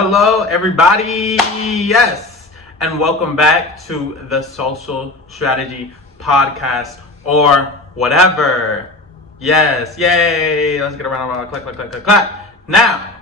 Hello, everybody. Yes, and welcome back to the Social Strategy Podcast or whatever. Yes, yay. Let's get around. Clap, clap, clap, clap, clap. Now,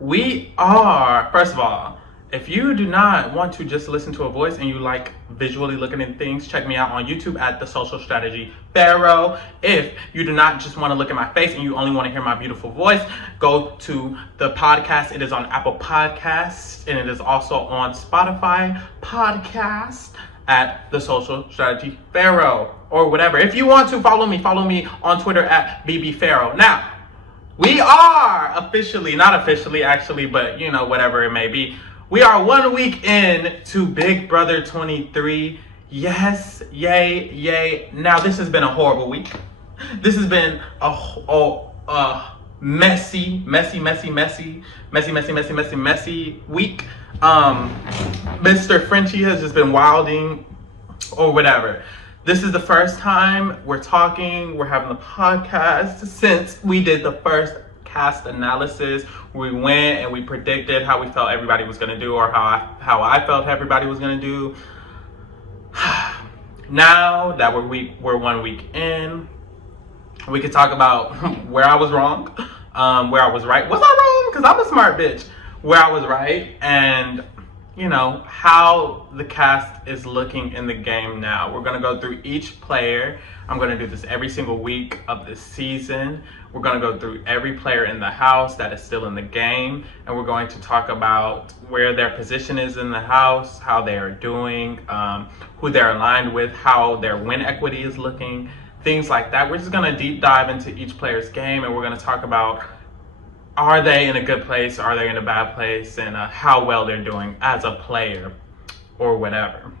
we are, first of all, if you do not want to just listen to a voice and you like visually looking at things, check me out on YouTube at The Social Strategy Pharaoh. If you do not just want to look at my face and you only want to hear my beautiful voice, go to the podcast. It is on Apple Podcasts and it is also on Spotify Podcast at The Social Strategy Pharaoh or whatever. If you want to follow me on Twitter at BBPharaoh. Now, we are officially, not officially actually, but you know, whatever it may be. We are 1 week in to Big Brother 23. Yes, yay, yay. Now, this has been a horrible week. This has been a messy week. Mr. Frenchie has just been wilding or whatever. This is the first time we're talking, we're having a podcast since we did the first cast analysis. We went and we predicted how we felt everybody was going to do, or how I felt everybody was going to do. Now that we're 1 week in, we could talk about where I was wrong, where I was right. Was I wrong? Because I'm a smart bitch. Where I was right, and you know, how the cast is looking in the game now. We're gonna go through each player. I'm gonna do this every single week of this season. We're gonna go through every player in the house that is still in the game, and we're going to talk about where their position is in the house, how they are doing, who they're aligned with, how their win equity is looking, things like that. We're just gonna deep dive into each player's game, and we're gonna talk about, are they in a good place? Are they in a bad place? And how well they're doing as a player or whatever.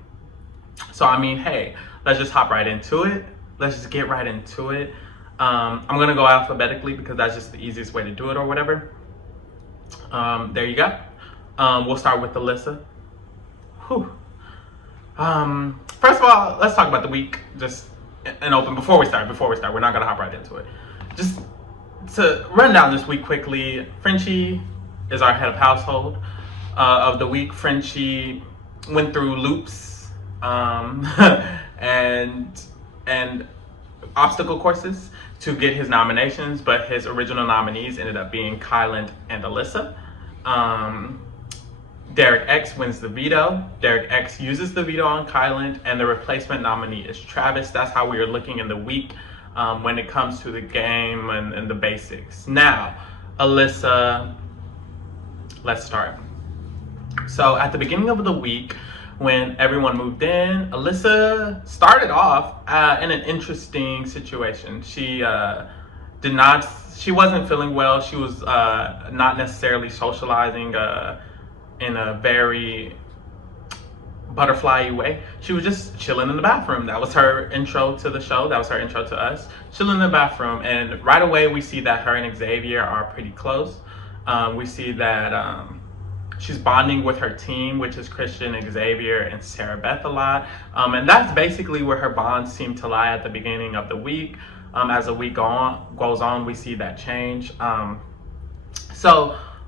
So, I mean, hey, let's just hop right into it. Let's just get right into it. I'm going to go alphabetically because that's just the easiest way to do it or whatever. There you go. We'll start with Alyssa. Whew. First of all, let's talk about the week. Just an open, before we start, we're not going to hop right into it. Just to run down this week quickly, Frenchie is our head of household of the week. Frenchie went through loops and obstacle courses to get his nominations, but his original nominees ended up being Kyland and Alyssa. Derek X wins the veto. Derek X uses the veto on Kyland, and the replacement nominee is Travis. That's how we are looking in the week. When it comes to the game and the basics. Now, Alyssa, let's start. So at the beginning of the week, when everyone moved in, Alyssa started off in an interesting situation. She wasn't feeling well. She was not necessarily socializing in a very butterfly way. She was just chilling in the bathroom. That was her intro to the show. That was her intro to us. Chilling in the bathroom, and right away we see that her and Xavier are pretty close. We see that she's bonding with her team, which is Christian, Xavier, and Sarah Beth a lot. And that's basically where her bonds seem to lie at the beginning of the week. As the week goes on, we see that change.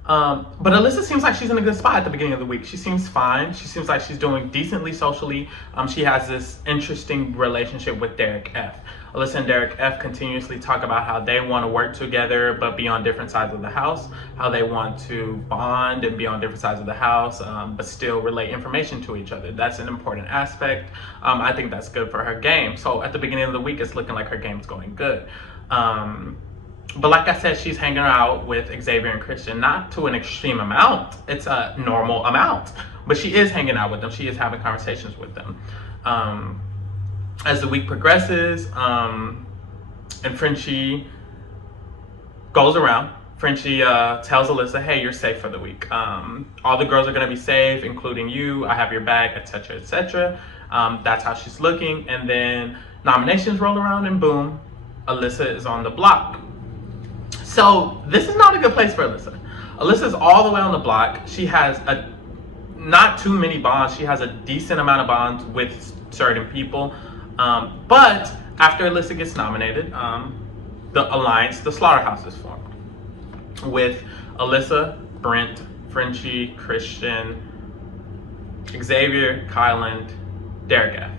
But Alyssa seems like she's in a good spot at the beginning of the week. She seems fine. She seems like she's doing decently socially. She has this interesting relationship with Derek F. Alyssa and Derek F continuously talk about how they want to work together but be on different sides of the house, how they want to bond and be on different sides of the house, but still relay information to each other. That's an important aspect. I think that's good for her game. So at the beginning of the week, it's looking like her game's going good. But like I said, she's hanging out with Xavier and Christian, not to an extreme amount. It's a normal amount, but she is hanging out with them. She is having conversations with them. As the week progresses, and Frenchie goes around, Frenchie tells Alyssa, hey, you're safe for the week. All the girls are gonna be safe, including you. I have your back, etc., etc. That's how she's looking. And then nominations roll around and boom, Alyssa is on the block. So this is not a good place for Alyssa. Alyssa's all the way on the block. She has not too many bonds. She has a decent amount of bonds with certain people. But after Alyssa gets nominated, the alliance, the Slaughterhouse, is formed with Alyssa, Brent, Frenchie, Christian, Xavier, Kyland, Derek F,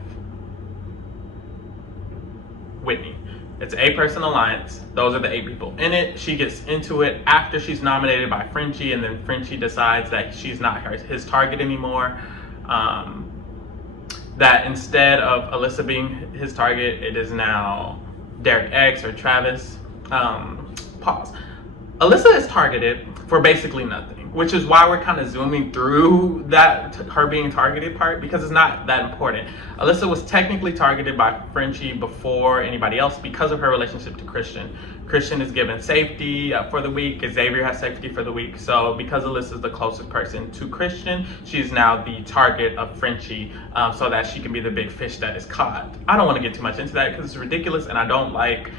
Whitney. It's an 8-person alliance. Those are the 8 people in it. She gets into it after she's nominated by Frenchie, and then Frenchie decides that she's not his target anymore. That instead of Alyssa being his target, it is now Derek X or Travis. Pause. Alyssa is targeted for basically nothing, which is why we're kind of zooming through that her being targeted part, because it's not that important. Alyssa was technically targeted by Frenchie before anybody else because of her relationship to Christian. Christian is given safety for the week. Xavier has safety for the week. So because Alyssa is the closest person to Christian, she's now the target of Frenchie, so that she can be the big fish that is caught. I don't want to get too much into that because it's ridiculous, and I don't like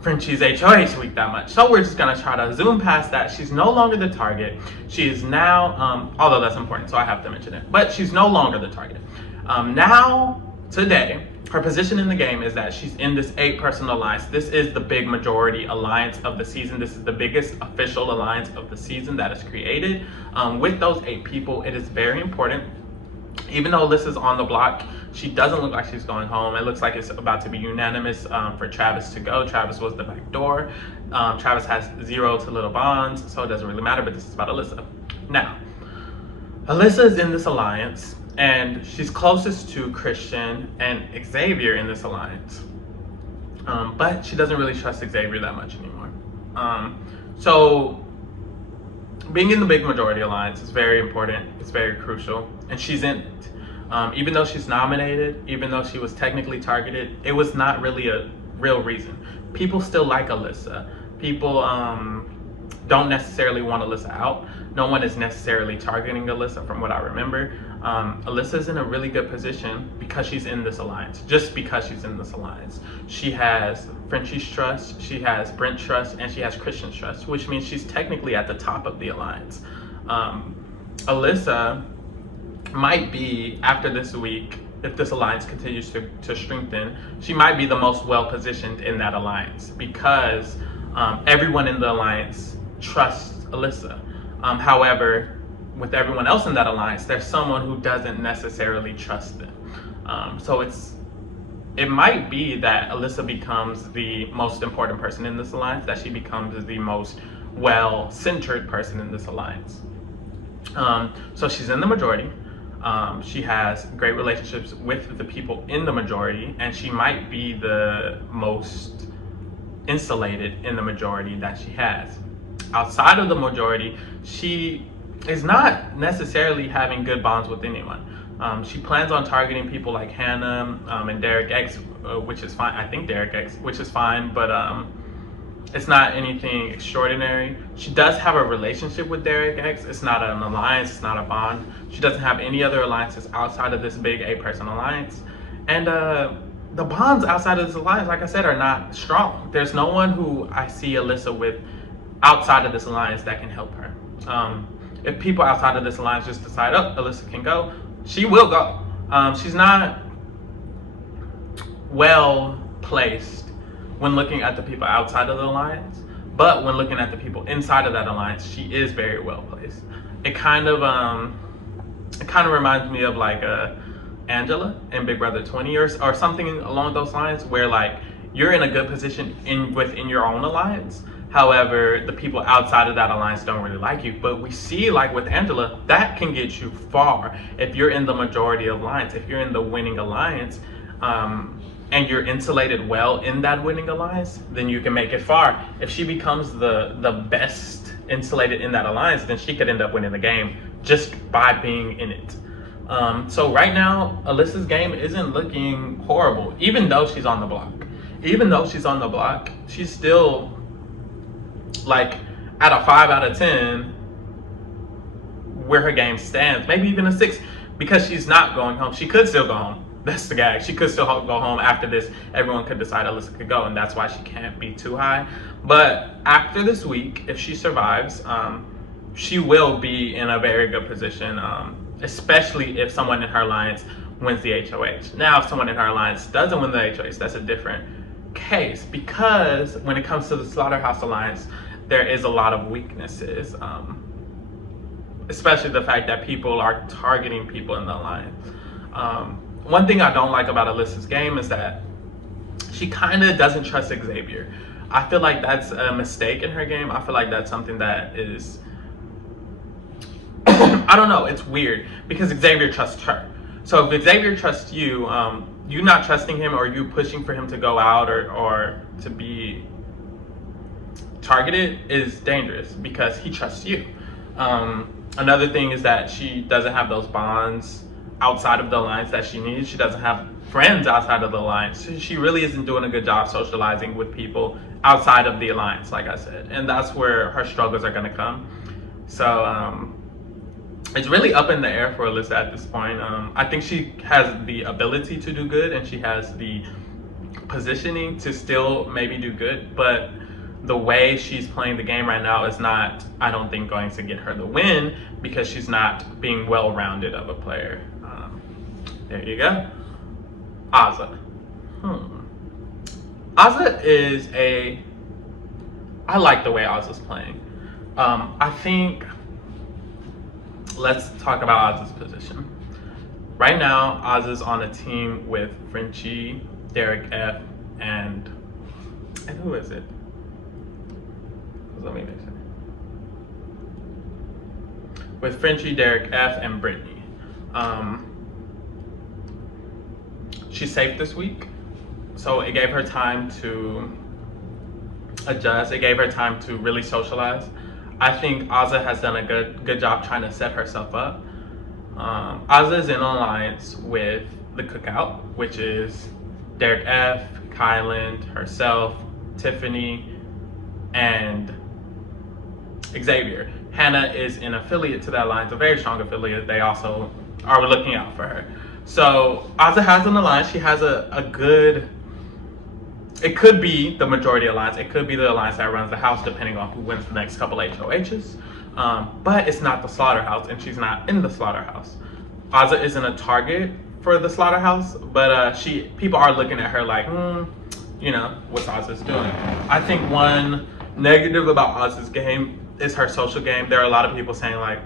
Frenchie's HOH week that much. So we're just gonna try to zoom past that. She's no longer the target. She is now, although that's important, so I have to mention it, but she's no longer the target. Now, today, her position in the game is that she's in this 8-person alliance. This is the big majority alliance of the season. This is the biggest official alliance of the season that is created. With those 8 people, it is very important. Even though Alyssa's on the block, she doesn't look like she's going home. It looks like it's about to be unanimous for Travis to go. Travis was the back door. Travis has 0 to little bonds, so it doesn't really matter, but this is about Alyssa. Now, Alyssa is in this alliance, and she's closest to Christian and Xavier in this alliance. But she doesn't really trust Xavier that much anymore. So being in the big majority alliance is very important. It's very crucial, and she's in it. Even though she's nominated, even though she was technically targeted, it was not really a real reason. People still like Alyssa. People don't necessarily want Alyssa out. No one is necessarily targeting Alyssa from what I remember. Alyssa's in a really good position because she's in this alliance. Just because she's in this alliance. She has Frenchie's trust, she has Brent's trust, and she has Christian's trust, which means she's technically at the top of the alliance. Alyssa might be, after this week, if this alliance continues to strengthen, she might be the most well-positioned in that alliance because everyone in the alliance trusts Alyssa. However, with everyone else in that alliance, there's someone who doesn't necessarily trust them. So it might be that Alyssa becomes the most important person in this alliance, that she becomes the most well-centered person in this alliance. So she's in the majority. She has great relationships with the people in the majority, and she might be the most insulated in the majority that she has. Outside of the majority, she is not necessarily having good bonds with anyone. She plans on targeting people like Hannah and Derek X, which is fine. I think Derek X, which is fine, but it's not anything extraordinary. She does have a relationship with Derek X. It's not an alliance, it's not a bond. She doesn't have any other alliances outside of this big 8-person alliance. And the bonds outside of this alliance, like I said, are not strong. There's no one who I see Alyssa with outside of this alliance that can help her. If people outside of this alliance just decide, oh, Alyssa can go, she will go. She's not well placed when looking at the people outside of the alliance, but when looking at the people inside of that alliance, she is very well placed. It kind of reminds me of like Angela in Big Brother 20 or something along those lines, where like you're in a good position within your own alliance. However, the people outside of that alliance don't really like you. But we see, like with Angela, that can get you far. If you're in the majority alliance, if you're in the winning alliance, and you're insulated well in that winning alliance, then you can make it far. If she becomes the best insulated in that alliance, then she could end up winning the game just by being in it. So right now, Alyssa's game isn't looking horrible, even though she's on the block. Even though she's on the block, she's still like at a 5 out of 10 where her game stands, maybe even a 6, because she's not going home. She could still go home. That's the gag. She could still go home after this. Everyone could decide Alyssa could go, and that's why she can't be too high. But after this week, if she survives, she will be in a very good position, especially if someone in her alliance wins the HOH. Now, if someone in her alliance doesn't win the HOH, that's a different case, because when it comes to the Slaughterhouse Alliance, there is a lot of weaknesses. especially the fact that people are targeting people in the alliance. One thing I don't like about Alyssa's game is that she kind of doesn't trust Xavier. I feel like that's a mistake in her game. I feel like that's something that is, I don't know, it's weird because Xavier trusts her. So if Xavier trusts you, you not trusting him or you pushing for him to go out or to be targeted is dangerous because he trusts you. Another thing is that she doesn't have those bonds outside of the alliance that she needs. She doesn't have friends outside of the alliance. She really isn't doing a good job socializing with people outside of the alliance, like I said. And that's where her struggles are going to come. So it's really up in the air for Alyssa at this point. I think she has the ability to do good and she has the positioning to still maybe do good, but the way she's playing the game right now is not, I don't think, going to get her the win because she's not being well-rounded of a player. There you go. Azza. Azza is I like the way Azza's playing. I think, let's talk about Azza's position. Right now, Azza's on a team with Frenchie, Derek F, and who is it? Let me make sure. With Frenchie, Derek F, and Brittany. She's safe this week, so it gave her time to adjust. It gave her time to really socialize. I think Azza has done a good job trying to set herself up. Azza is in alliance with the Cookout, which is Derek F, Kyland, herself, Tiffany, and Xavier. Hannah is an affiliate to that alliance, a very strong affiliate. They also are looking out for her. So Azza has an alliance. She has a good, it could be the majority alliance. It could be the alliance that runs the house, depending on who wins the next couple HOHs. But it's not the slaughterhouse, and she's not in the slaughterhouse. Azza isn't a target for the slaughterhouse, but people are looking at her like, you know, what's Azza's doing? I think one negative about Azza's game is her social game. There are a lot of people saying like,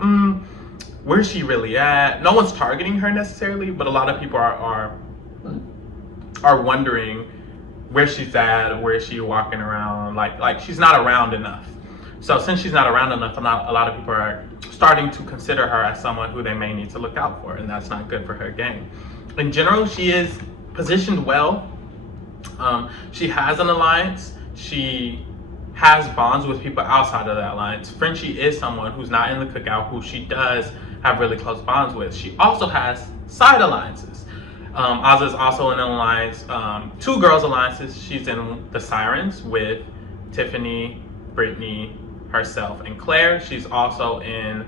where's she really at? No one's targeting her necessarily, but a lot of people are wondering where she's at, where is she walking around, like she's not around enough. So since she's not around enough, a lot of people are starting to consider her as someone who they may need to look out for, and that's not good for her game. In general, she is positioned well. She has an alliance. She has bonds with people outside of that alliance. Frenchie is someone who's not in the Cookout, who she does have really close bonds with. She also has side alliances. Azza is also in an alliance, 2 girls alliances. She's in the Sirens with Tiffany, Brittany, herself, and Claire. She's also in,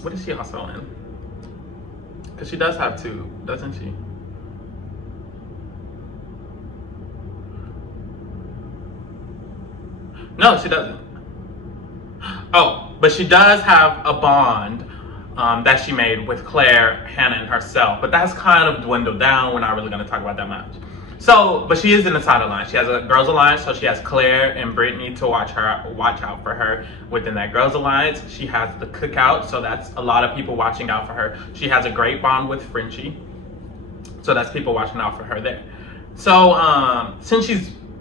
what is she also in? Because she does have 2, doesn't she? No, she doesn't. Oh, but she does have a bond that she made with Claire, Hannah, and herself. But that's kind of dwindled down. We're not really going to talk about that much. So, but she is in the side alliance. She has a girls alliance, so she has Claire and Brittany to watch out for her within that girls alliance. She has the Cookout, so that's a lot of people watching out for her. She has a great bond with Frenchie, so that's people watching out for her there. So, since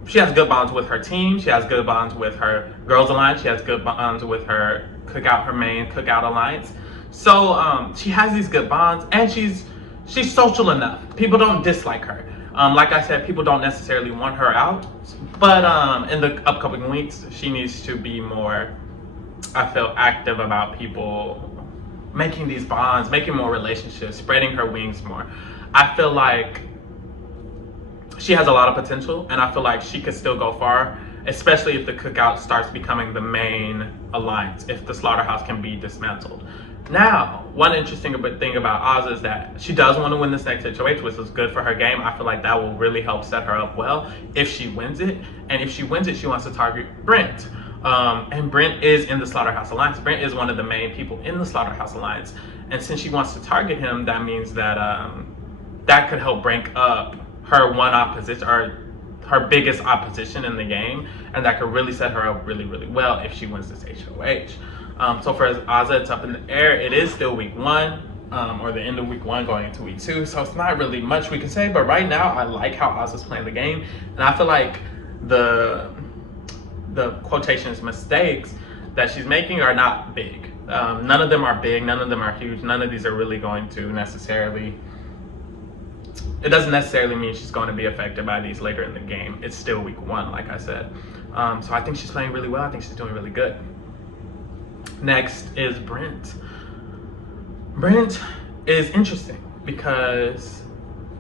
she has good bonds with her team, she has good bonds with her girls alliance, she has good bonds with her Cookout, her main Cookout alliance. So she has these good bonds, and she's social enough. People don't dislike her. Like I said, people don't necessarily want her out, but in the upcoming weeks, she needs to be more, I feel, active about people making these bonds, making more relationships, spreading her wings more. I feel like she has a lot of potential, and I feel like she could still go far, especially if the Cookout starts becoming the main alliance, if the slaughterhouse can be dismantled. Now, one interesting thing about Azza is that she does want to win this next HOH, which is good for her game. I feel like that will really help set her up well if she wins it. And if she wins it, she wants to target Brent. And Brent is in the Slaughterhouse Alliance. Brent is one of the main people in the Slaughterhouse Alliance. And since she wants to target him, that means that that could help break up her her biggest opposition in the game. And that could really set her up really, really well if she wins this HOH. So for Ozza, it's up in the air. It is still week 1, or the end of week 1 going into week 2. So it's not really much we can say. But right now, I like how Ozza's playing the game. And I feel like the quotations mistakes that she's making are not big. None of them are big. None of them are huge. None of these are really going to necessarily... It doesn't necessarily mean she's going to be affected by these later in the game. It's still week 1, like I said. So I think she's playing really well. I think she's doing really good. Next is Brent. Brent is interesting because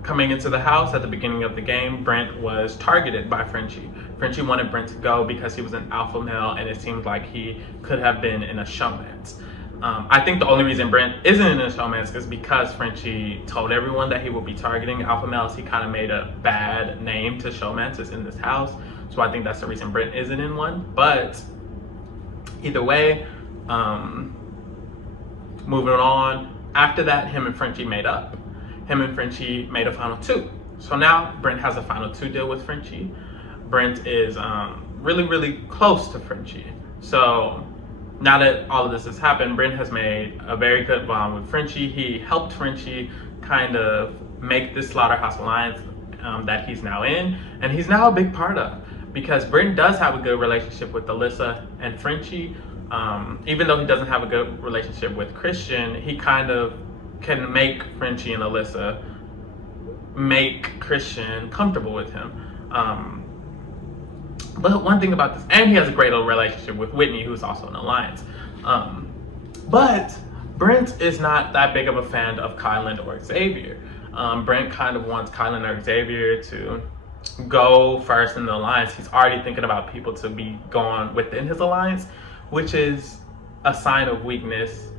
coming into the house at the beginning of the game, Brent was targeted by Frenchie. Frenchie wanted Brent to go because he was an alpha male and it seemed like he could have been in a showmance. I think the only reason Brent isn't in a showmance is because Frenchie told everyone that he would be targeting alpha males. He kind of made a bad name to showmances in this house. So I think that's the reason Brent isn't in one. But either way, moving on, after that, him and Frenchie made up. Him and Frenchie made a final 2. So now Brent has a final 2 deal with Frenchie. Brent is really, really close to Frenchie. So now that all of this has happened, Brent has made a very good bond with Frenchie. He helped Frenchie kind of make this Slaughterhouse Alliance that he's now in, and he's now a big part of, because Brent does have a good relationship with Alyssa and Frenchie. Even though he doesn't have a good relationship with Christian, he kind of can make Frenchie and Alyssa make Christian comfortable with him. But one thing about this, and he has a great little relationship with Whitney, who's also an alliance. But Brent is not that big of a fan of Kylan or Xavier. Brent kind of wants Kylan or Xavier to go first in the alliance. He's already thinking about people to be gone within his alliance, which is a sign of weakness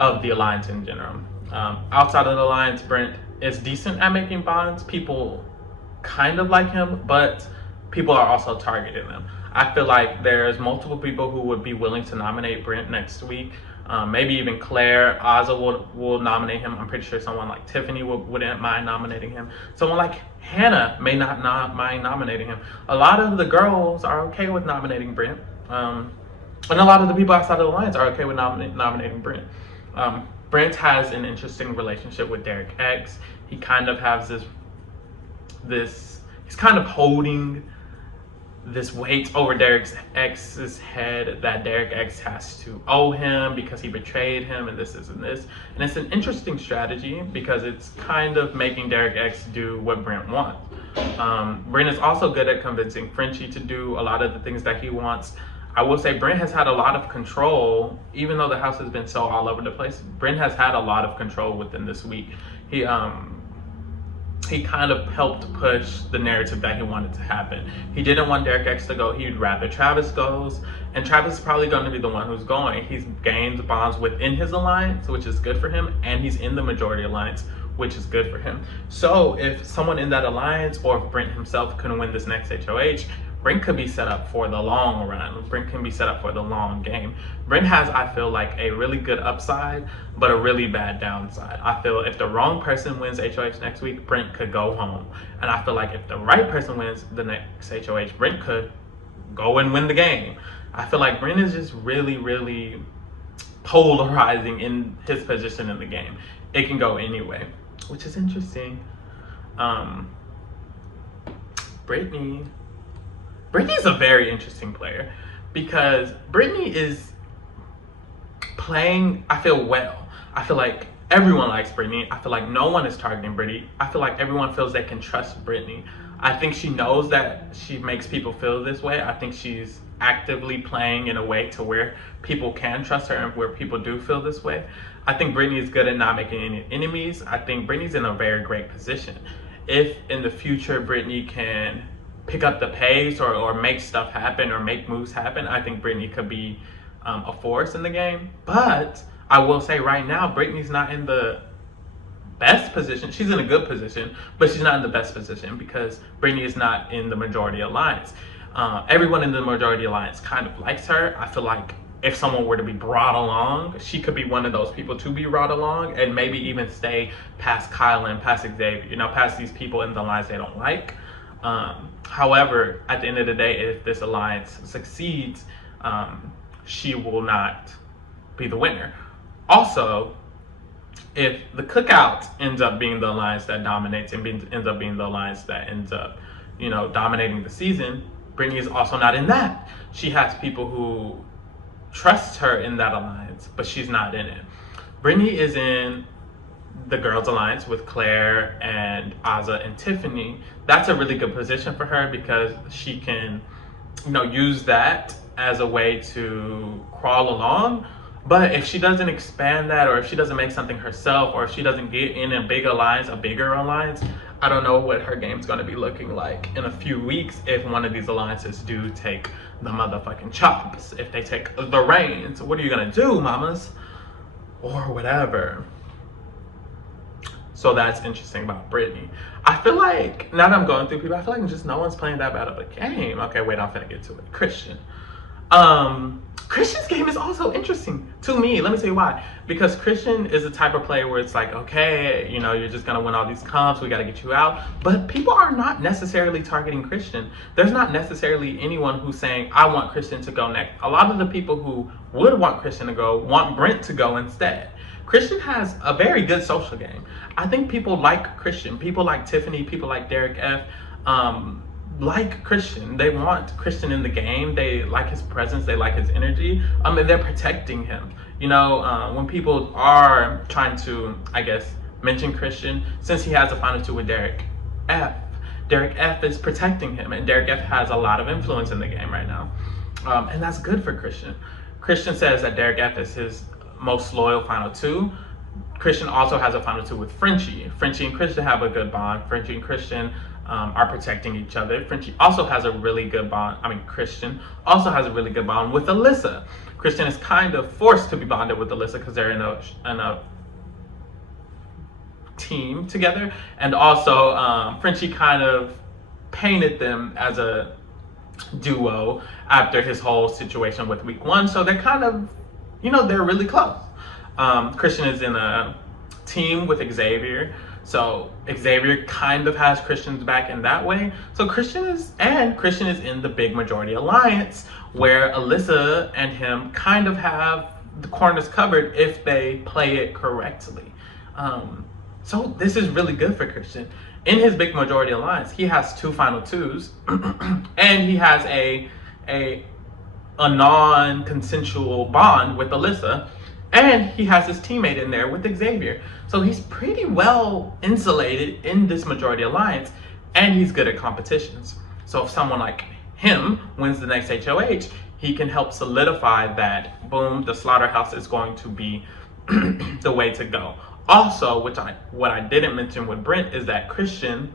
of the alliance in general. Outside of the alliance, Brent is decent at making bonds. People kind of like him, but people are also targeting them. I feel like there's multiple people who would be willing to nominate Brent next week. Maybe even Claire, Ozza will nominate him. I'm pretty sure someone like Tiffany wouldn't mind nominating him. Someone like Hannah may not mind nominating him. A lot of the girls are okay with nominating Brent. And a lot of the people outside of the alliance are okay with nominating Brent. Brent has an interesting relationship with Derek X. He kind of has he's kind of holding this weight over Derek X's head that Derek X has to owe him because he betrayed him and this. And it's an interesting strategy because it's kind of making Derek X do what Brent wants. Brent is also good at convincing Frenchie to do a lot of the things that he wants. I will say Brent has had a lot of control, even though the house has been so all over the place. Brent has had a lot of control within this week. He kind of helped push the narrative that he wanted to happen. He didn't want Derek X to go. He'd rather Travis goes, and Travis is probably going to be the one who's going. He's gained bonds within his alliance, which is good for him, and he's in the majority alliance, which is good for him. So if someone in that alliance, or if Brent himself couldn't win this next HOH, Brent could be set up for the long run. Brent can be set up for the long game. Brent has, I feel like, a really good upside, but a really bad downside. I feel if the wrong person wins HOH next week, Brent could go home. And I feel like if the right person wins the next HOH, Brent could go and win the game. I feel like Brent is just really, really polarizing in his position in the game. It can go anyway, which is interesting. Brittany is a very interesting player because Brittany is playing, I feel, well. I feel like everyone likes Brittany. I feel like no one is targeting Brittany. I feel like everyone feels they can trust Brittany. I think she knows that she makes people feel this way. I think she's actively playing in a way to where people can trust her and where people do feel this way. I think Brittany is good at not making any enemies. I think Brittany's in a very great position. If in the future Brittany can pick up the pace or make stuff happen or make moves happen, I think Brittany could be a force in the game. But I will say right now, Brittany's not in the best position. She's in a good position, but she's not in the best position because Brittany is not in the majority alliance. Everyone in the majority alliance kind of likes her. I feel like if someone were to be brought along, she could be one of those people to be brought along and maybe even stay past Kylan, past Xavier, past these people in the alliance they don't like. However, at the end of the day, if this alliance succeeds, she will not be the winner. Also, if the cookout ends up being the alliance that dominates and ends up being the alliance that ends up, dominating the season, Brittany is also not in that. She has people who trust her in that alliance, but she's not in it. Brittany is in the girls' alliance with Claire and Azza and Tiffany. That's a really good position for her because she can, use that as a way to crawl along. But if she doesn't expand that, or if she doesn't make something herself, or if she doesn't get in a bigger alliance, I don't know what her game's going to be looking like in a few weeks if one of these alliances do take the motherfucking chops, if they take the reins. What are you going to do, mamas? Or whatever. So that's interesting about Brittany. I feel like, now that I'm going through people, I feel like just no one's playing that bad of a game. Okay, wait, I'm finna get to it. Christian. Christian's game is also interesting to me. Let me tell you why. Because Christian is the type of player where it's like, okay, you're just gonna win all these comps, we gotta get you out. But people are not necessarily targeting Christian. There's not necessarily anyone who's saying, I want Christian to go next. A lot of the people who would want Christian to go want Brent to go instead. Christian has a very good social game. I think people like Christian. People like Tiffany, people like Derek F. Like Christian. They want Christian in the game. They like his presence. They like his energy. And they're protecting him. When people are trying to, I guess, mention Christian, since he has a final two with Derek F is protecting him, and Derek F has a lot of influence in the game right now. And that's good for Christian. Christian says that Derek F is his most loyal final two. Christian also has a final two with Frenchie. Frenchie and Christian have a good bond. Frenchie and Christian are protecting each other. Frenchie also has a really good bond. Christian also has a really good bond with Alyssa. Christian is kind of forced to be bonded with Alyssa because they're in a team together. And also, Frenchie kind of painted them as a duo after his whole situation with week one. So they're kind of, they're really close. Christian is in a team with Xavier. So Xavier kind of has Christian's back in that way. So Christian is in the big majority alliance where Alyssa and him kind of have the corners covered if they play it correctly. So this is really good for Christian. In his big majority alliance, he has two final twos and he has a non-consensual bond with Alyssa. And he has his teammate in there with Xavier. So he's pretty well insulated in this majority alliance, and he's good at competitions. So if someone like him wins the next HOH, he can help solidify that, boom, the slaughterhouse is going to be the way to go. Also, what I didn't mention with Brent is that Christian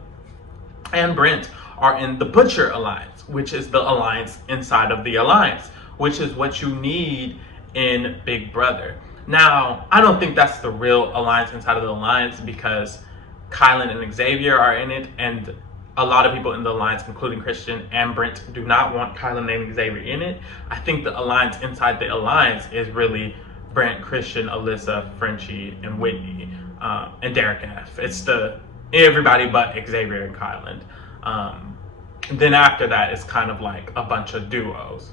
and Brent are in the Butcher Alliance, which is the alliance inside of the alliance, which is what you need in Big Brother. Now, I don't think that's the real alliance inside of the alliance because Kylan and Xavier are in it, and a lot of people in the alliance, including Christian and Brent, do not want Kylan and Xavier in it. I think the alliance inside the alliance is really Brent, Christian, Alyssa, Frenchie, and Whitney, and Derek F. It's the everybody but Xavier and Kylan. Then after that, it's kind of like a bunch of duos.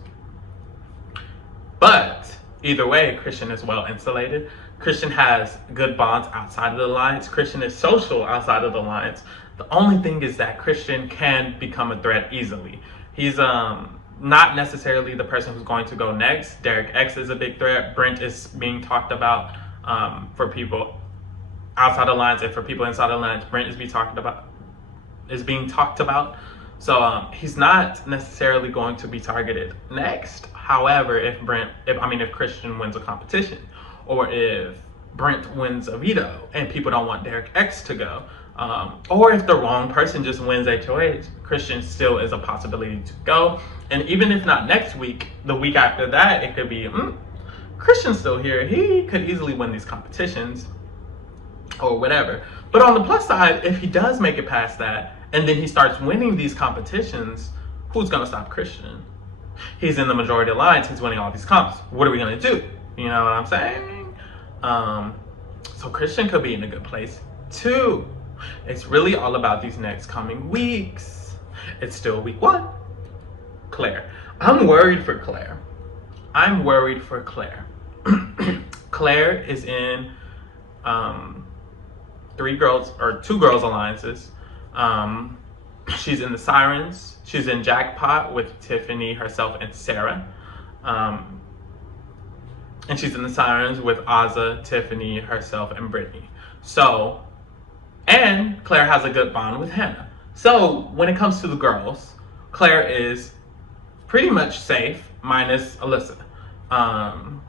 But either way, Christian is well insulated. Christian has good bonds outside of the alliance. Christian is social outside of the alliance. The only thing is that Christian can become a threat easily. He's not necessarily the person who's going to go next. Derek X is a big threat. Brent is being talked about for people outside the alliance, and for people inside the alliance, Brent is being talked about. So he's not necessarily going to be targeted next. However, if Christian wins a competition, or if Brent wins a veto and people don't want Derek X to go, or if the wrong person just wins HOH, Christian still is a possibility to go. And even if not next week, the week after that, it could be, Christian's still here. He could easily win these competitions or whatever. But on the plus side, if he does make it past that, and then he starts winning these competitions, who's gonna stop Christian? He's in the majority alliance, he's winning all these comps. What are we gonna do? You know what I'm saying? So Christian could be in a good place too. It's really all about these next coming weeks. It's still week one. Claire. I'm worried for Claire. Claire is in two girls alliances. She's in the Sirens. She's in Jackpot with Tiffany, herself, and Sarah. And she's in the Sirens with Azza, Tiffany, herself, and Brittany. So, and Claire has a good bond with Hannah. So, when it comes to the girls, Claire is pretty much safe, minus Alyssa.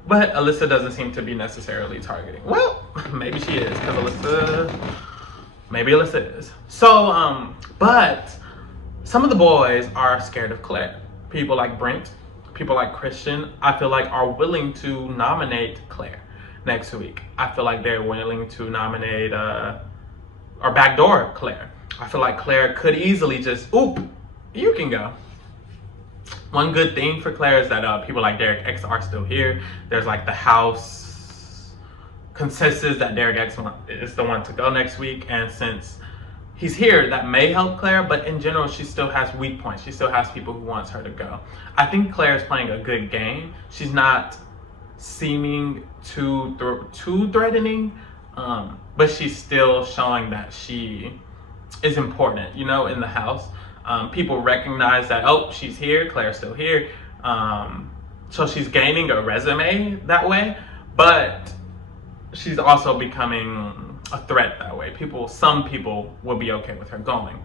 But Alyssa doesn't seem to be necessarily targeting. Well, maybe she is, because maybe Alyssa is. So, but some of the boys are scared of Claire. People like Brent, people like Christian, I feel like are willing to nominate Claire next week. I feel like they're willing to nominate or backdoor Claire. I feel like Claire could easily just, oop, you can go. One good thing for Claire is that people like Derek X are still here. There's like the house consensus that Derek X is the one to go next week. And since he's here, that may help Claire, but in general, she still has weak points. She still has people who wants her to go. I think Claire is playing a good game. She's not seeming too threatening, but she's still showing that she is important, you know, in the house. People recognize that, oh, she's here, Claire's still here. So she's gaining a resume that way, but she's also becoming a threat that way. Some people will be okay with her going.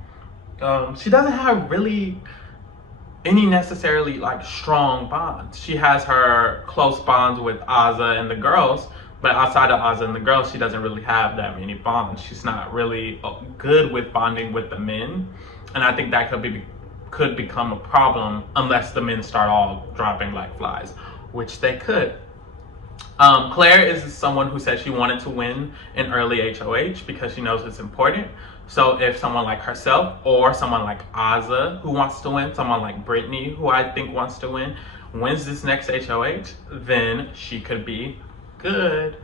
She doesn't have really any necessarily like strong bonds. She has her close bonds with Azza and the girls, but outside of Azza and the girls, she doesn't really have that many bonds. She's not really good with bonding with the men. And I think that could become a problem unless the men start all dropping like flies, which they could. Claire is someone who said she wanted to win in early HOH because she knows it's important. So if someone like herself or someone like Azza who wants to win, someone like Brittany who I think wants to win, wins this next HOH, then she could be good.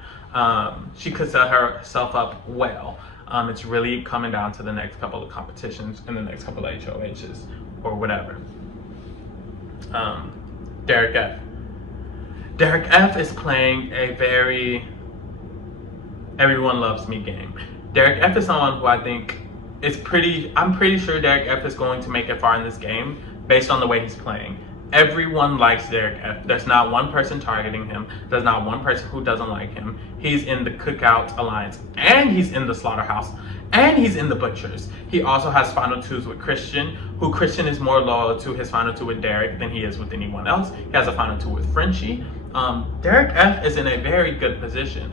She could set herself up well. It's really coming down to the next couple of competitions and the next couple of HOHs or whatever. Derek F. Derek F is playing a very everyone loves me game. Derek F is someone who I think I'm pretty sure Derek F is going to make it far in this game based on the way he's playing. Everyone likes Derek F. There's not one person targeting him. There's not one person who doesn't like him. He's in the Cookout Alliance, and he's in the Slaughterhouse, and he's in the Butchers. He also has final twos with Christian, who Christian is more loyal to his final two with Derek than he is with anyone else. He has a final two with Frenchie. Derek F is in a very good position.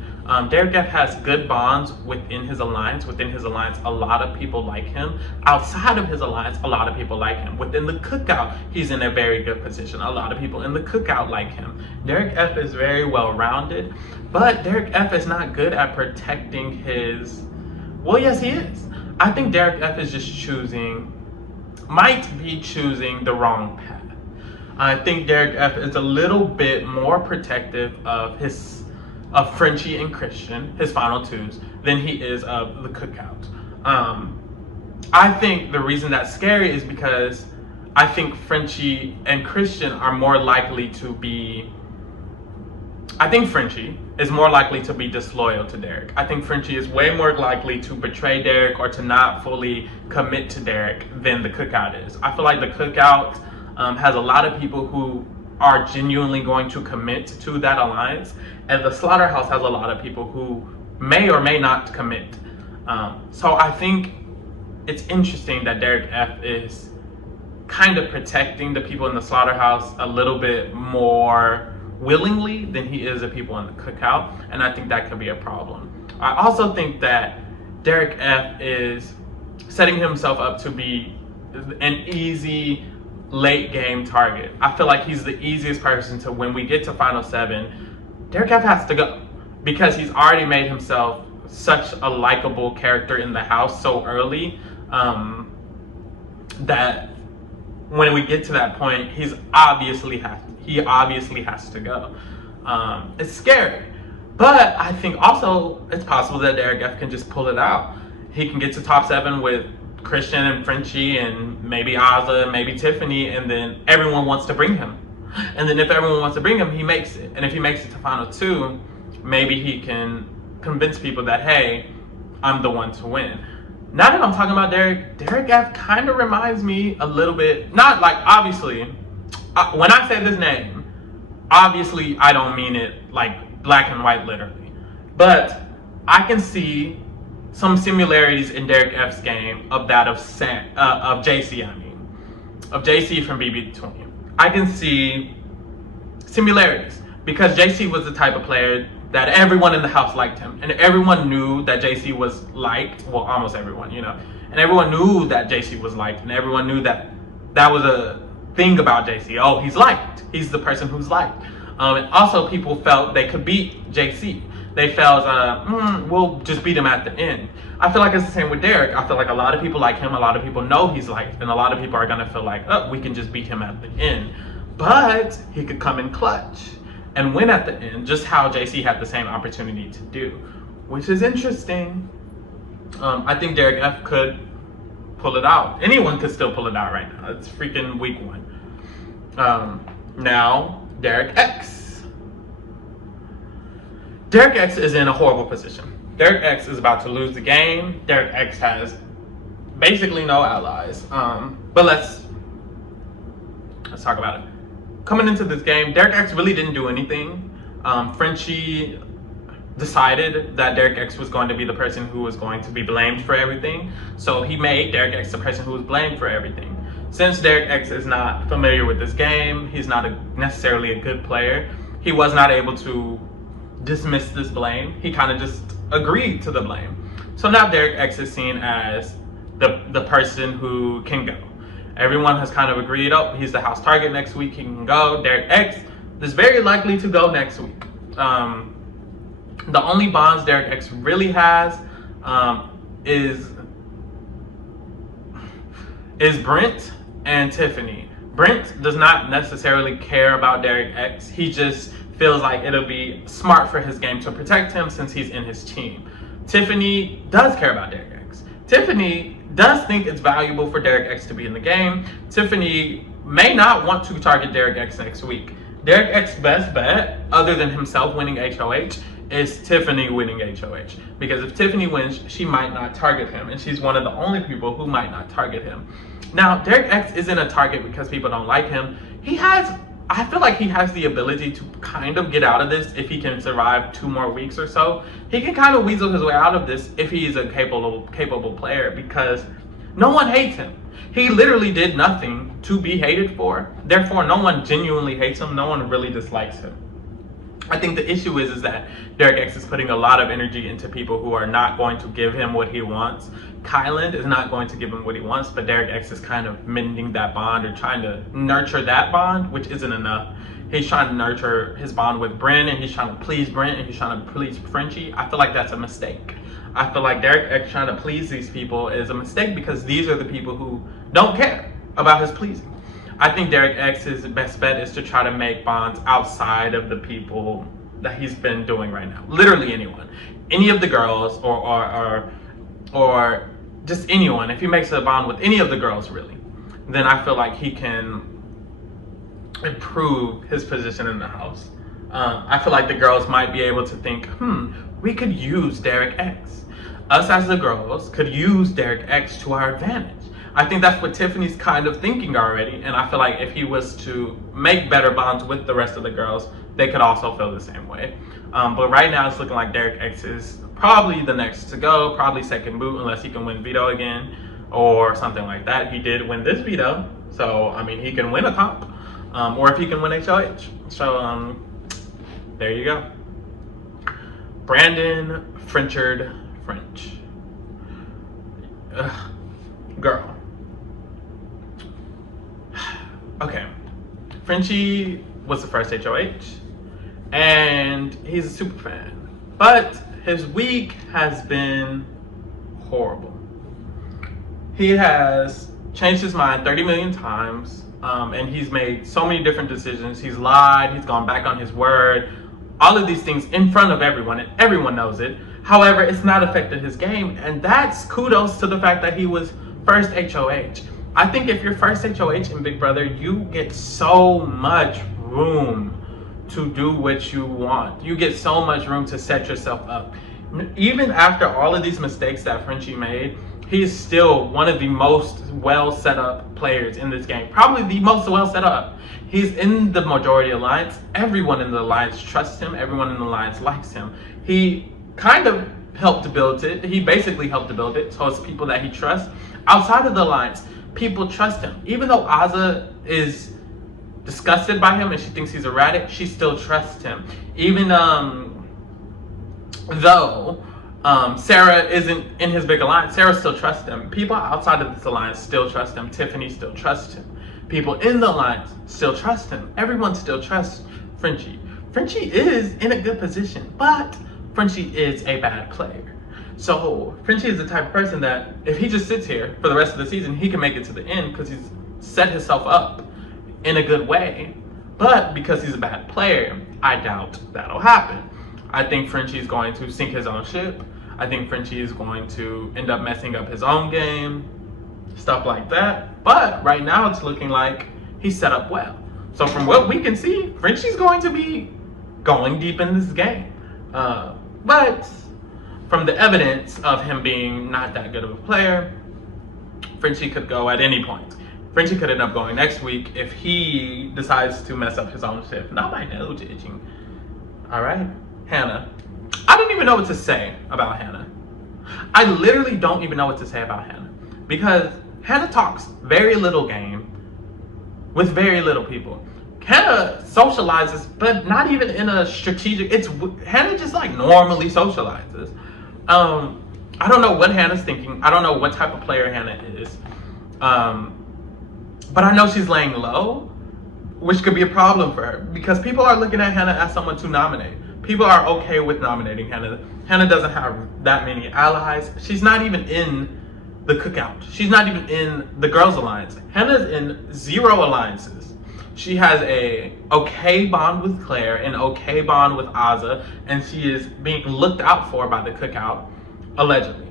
Derek F has good bonds within his alliance. Within his alliance, a lot of people like him. Outside of his alliance, a lot of people like him. Within the Cookout, he's in a very good position. A lot of people in the Cookout like him. Derek F is very well-rounded, but Derek F is not good at protecting his... Well, yes, he is. I think Derek F is just might be choosing the wrong path. I think Derek F is a little bit more protective of Frenchie and Christian, his final twos, than he is of the Cookout. I think the reason that's scary is because I think Frenchie and Christian are more likely to be... I think Frenchie is more likely to be disloyal to Derek. I think Frenchie is way more likely to betray Derek or to not fully commit to Derek than the Cookout is. I feel like the Cookout has a lot of people who are genuinely going to commit to that alliance, and the Slaughterhouse has a lot of people who may or may not commit. So I think it's interesting that Derek F is kind of protecting the people in the Slaughterhouse a little bit more willingly than he is the people in the Cookout, and I think that could be a problem. I also think that Derek F is setting himself up to be an easy late game target. I feel like he's the easiest person to, when we get to Final 7, Derek F has to go, because he's already made himself such a likable character in the house so early, that when we get to that point, he obviously has to go. It's scary, but I think also it's possible that Derek F can just pull it out. He can get to top 7 with Christian and Frenchie and maybe Azza and maybe Tiffany, and then everyone wants to bring him. And then if everyone wants to bring him, he makes it. And if he makes it to final 2, maybe he can convince people that, hey, I'm the one to win. Now that I'm talking about Derek F kind of reminds me a little bit, not like, obviously, when I say this name, obviously I don't mean it like black and white literally, but I can see some similarities in Derek F's game of that of JC, of JC from BB20. I can see similarities because JC was the type of player that everyone in the house liked him, and everyone knew that JC was liked. Well, almost everyone, and everyone knew that JC was liked, and everyone knew that that was a thing about JC. Oh, he's liked. He's the person who's liked. And also, people felt they could beat JC. They felt, we'll just beat him at the end. I feel like it's the same with Derek. I feel like a lot of people like him. A lot of people know he's liked, and a lot of people are gonna feel like, oh, we can just beat him at the end. But he could come in clutch and win at the end, just how JC had the same opportunity to do, which is interesting. I think Derek F could pull it out. Anyone could still pull it out right now. It's freaking week 1. Now, Derek X. Derek X is in a horrible position. Derek X is about to lose the game. Derek X has basically no allies. But let's talk about it. Coming into this game, Derek X really didn't do anything. Frenchie decided that Derek X was going to be the person who was going to be blamed for everything. So he made Derek X the person who was blamed for everything. Since Derek X is not familiar with this game, he's not necessarily a good player, he was not able to dismiss this blame. He kind of just agreed to the blame. So now Derek X is seen as the person who can go. Everyone has kind of agreed, oh, he's the house target next week, he can go. Derek X is very likely to go next week. The only bonds Derek X really has is Brent and Tiffany. Brent does not necessarily care about Derek X. He just feels like it'll be smart for his game to protect him since he's in his team. Tiffany does care about Derek X. Tiffany does think it's valuable for Derek X to be in the game. Tiffany may not want to target Derek X next week. Derek X's best bet, other than himself winning HOH, is Tiffany winning HOH. Because if Tiffany wins, she might not target him, and she's one of the only people who might not target him. Now, Derek X isn't a target because people don't like him. I feel like he has the ability to kind of get out of this if he can survive 2 more weeks or so. He can kind of weasel his way out of this if he's a capable player, because no one hates him. He literally did nothing to be hated for. Therefore, no one genuinely hates him. No one really dislikes him. I think the issue is that Derek X is putting a lot of energy into people who are not going to give him what he wants. Kyland is not going to give him what he wants, but Derek X is kind of mending that bond or trying to nurture that bond, which isn't enough. He's trying to nurture his bond with Brent, and he's trying to please Brent, and he's trying to please Frenchie. I feel like that's a mistake. I feel like Derek X trying to please these people is a mistake because these are the people who don't care about his pleasing. I think Derek X's best bet is to try to make bonds outside of the people that he's been doing right now. Literally anyone. Any of the girls or just anyone. If he makes a bond with any of the girls, really, then I feel like he can improve his position in the house. I feel like the girls might be able to think, we could use Derek X. Us as the girls could use Derek X to our advantage. I think that's what Tiffany's kind of thinking already, and I feel like if he was to make better bonds with the rest of the girls, they could also feel the same way. But right now it's looking like Derek X is probably the next to go, probably second boot, unless he can win veto again or something like that. He did win this veto, so I mean he can win a comp, or if he can win HOH. So there you go. Brandon Frenchard French. Girl. Okay, Frenchie was the first HOH, and he's a super fan, but his week has been horrible. He has changed his mind 30 million times, and he's made so many different decisions. He's lied, he's gone back on his word, all of these things in front of everyone, and everyone knows it. However, it's not affected his game, and that's kudos to the fact that he was first HOH. I think if you're first HOH in Big Brother, you get so much room to do what you want. You get so much room to set yourself up. Even after all of these mistakes that Frenchie made, he's still one of the most well set up players in this game. Probably the most well set up. He's in the majority alliance. Everyone in the alliance trusts him. Everyone in the alliance likes him. He kind of helped to build it. He basically helped to build it. So it's people that he trusts. Outside of the alliance, people trust him. Even though Azza is disgusted by him and she thinks he's erratic, she still trusts him. Even though Sarah isn't in his big alliance, Sarah still trusts him. People outside of this alliance still trust him. Tiffany still trusts him. People in the alliance still trust him. Everyone still trusts Frenchie. Frenchie is in a good position, but Frenchie is a bad player. So Frenchie is the type of person that if he just sits here for the rest of the season, he can make it to the end because he's set himself up in a good way. But because he's a bad player, I doubt that'll happen. I think Frenchie is going to sink his own ship. I think Frenchie is going to end up messing up his own game, stuff like that. But right now it's looking like he's set up well. So from what we can see, Frenchie's going to be going deep in this game. But from the evidence of him being not that good of a player, Frenchie could go at any point. Frenchie could end up going next week if he decides to mess up his own ship. Not my nose itching. All right, Hannah. I don't even know what to say about Hannah. I literally don't even know what to say about Hannah. Because Hannah talks very little game with very little people. Hannah socializes, but not even in a strategic, Hannah just like normally socializes. I don't know what Hannah's thinking. I don't know what type of player Hannah is. But I know she's laying low, which could be a problem for her because people are looking at Hannah as someone to nominate. People are okay with nominating Hannah. Hannah doesn't have that many allies. She's not even in the cookout. She's not even in the girls' alliance. Hannah's in 0 alliances. She has a okay bond with Claire, an okay bond with Azza, and she is being looked out for by the cookout, allegedly.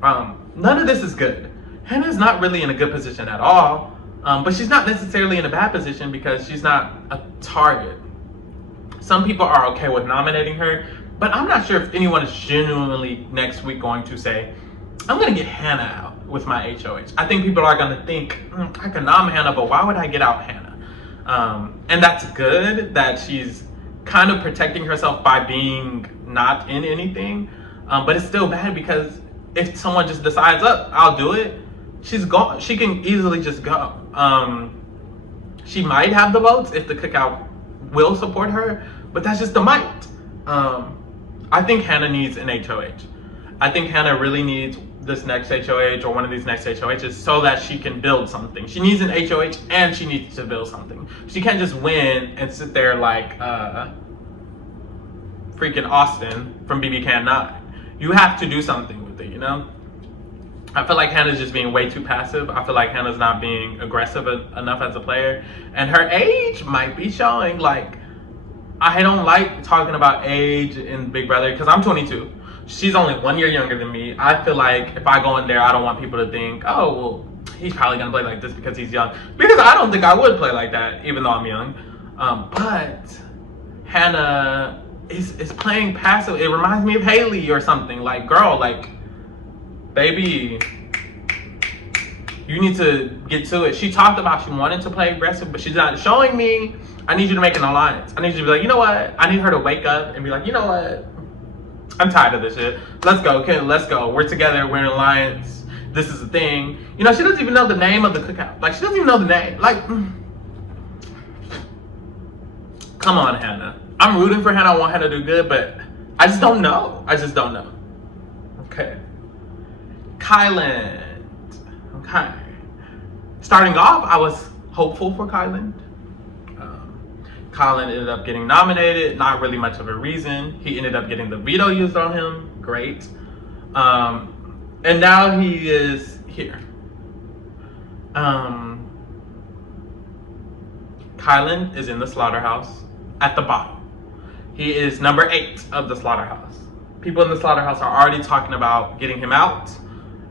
None of this is good. Hannah's not really in a good position at all, but she's not necessarily in a bad position because she's not a target. Some people are okay with nominating her, but I'm not sure if anyone is genuinely next week going to say, I'm going to get Hannah out with my HOH. I think people are going to think, I can nom Hannah, but why would I get out Hannah? And that's good that she's kind of protecting herself by being not in anything. But it's still bad because if someone just decides, I'll do it, she's gone. She can easily just go. She might have the votes if the cookout will support her, but that's just the might. I think Hannah needs an HOH. I think Hannah really needs this next HOH or one of these next HOHs so that she can build something. She needs an HOH and she needs to build something. She can't just win and sit there like freaking Austin from BB Can 9. You have to do something with it, you know? I feel like Hannah's just being way too passive. I feel like Hannah's not being aggressive enough as a player. And her age might be showing. Like, I don't like talking about age in Big Brother because I'm 22. She's only 1 year younger than me. I feel like if I go in there, I don't want people to think, oh, well, he's probably going to play like this because he's young. Because I don't think I would play like that, even though I'm young. But Hannah is playing passive. It reminds me of Haley or something. Like, girl, like, baby, you need to get to it. She talked about she wanted to play aggressive, but she's not showing me. I need you to make an alliance. I need you to be like, you know what? I need her to wake up and be like, you know what? I'm tired of this shit. Let's go, okay, let's go. We're together, we're in an alliance. This is the thing. You know, she doesn't even know the name of the cookout. Like, she doesn't even know the name. Like, come on, Hannah. I'm rooting for Hannah. I want Hannah to do good, but I just don't know. I just don't know. Okay. Kyland. Okay. Starting off, I was hopeful for Kyland. Kyland ended up getting nominated. Not really much of a reason. He ended up getting the veto used on him. Great. And now he is here. Kyland is in the slaughterhouse at the bottom. He is number 8 of the slaughterhouse. People in the slaughterhouse are already talking about getting him out,